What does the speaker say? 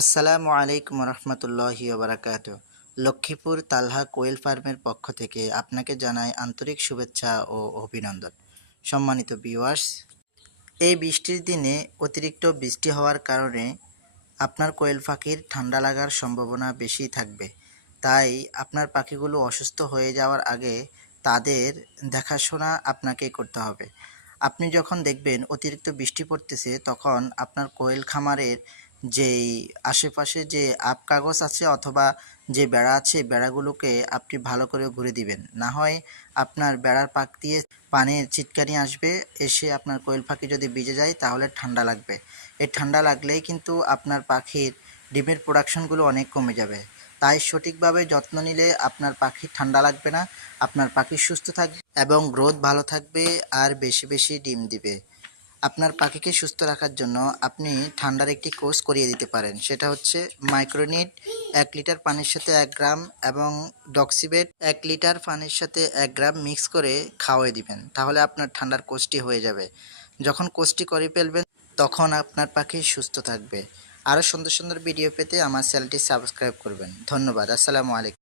আসসালামু আলাইকুম রহমতুল্লাহি ওবরাকাত। লক্ষ্মীপুর তালহা কোয়েল ফার্মের পক্ষ থেকে আপনাকে জানাই আন্তরিক শুভেচ্ছা ও অভিনন্দন। সম্মানিত ভিউয়ার্স, এই বৃষ্টির দিনে অতিরিক্ত বৃষ্টি হওয়ার কারণে আপনার কোয়েল পাখির ঠান্ডা লাগার সম্ভাবনা বেশি থাকবে। তাই আপনার পাখিগুলো অসুস্থ হয়ে যাওয়ার আগে তাদের দেখাশোনা আপনাকে করতে হবে। আপনি যখন দেখবেন অতিরিক্ত বৃষ্টি পড়তেছে, তখন আপনার কোয়েল খামারের যেই আশেপাশে যে আপ কাগজ আছে অথবা যে বেড়া আছে, বেড়াগুলোকে আপনি ভালো করে ঘুরে দিবেন। না হয় আপনার বেড়ার পাক দিয়ে পানির ছিটকানি আসবে, এসে আপনার কোয়েল পাখি যদি ভিজে যায় তাহলে ঠান্ডা লাগবে। এই ঠান্ডা লাগলেই কিন্তু আপনার পাখির ডিমের প্রোডাকশনগুলো অনেক কমে যাবে। তাই সঠিকভাবে যত্ন নিলে আপনার পাখির ঠান্ডা লাগবে না, আপনার পাখি সুস্থ থাকবে এবং গ্রোথ ভালো থাকবে আর বেশি বেশি ডিম দিবে। আপনার পাখিকে সুস্থ রাখার জন্য আপনি ঠান্ডার একটি কোর্স করিয়ে দিতে পারেন। সেটা হচ্ছে মাইক্রোনিট 1 লিটার পানির সাথে 1 গ্রাম এবং ডক্সিবেট 1 লিটার পানির সাথে 1 গ্রাম মিক্স করে খাওয়াই দিবেন। তাহলে আপনার ঠান্ডার কোর্সটি হয়ে যাবে। যখন কোর্সটি করে ফেলবেন তখন আপনার পাখি সুস্থ থাকবে। আরও সুন্দর সুন্দর ভিডিও পেতে আমার চ্যানেলটি সাবস্ক্রাইব করবেন। ধন্যবাদ। আসসালামু আলাইকুম।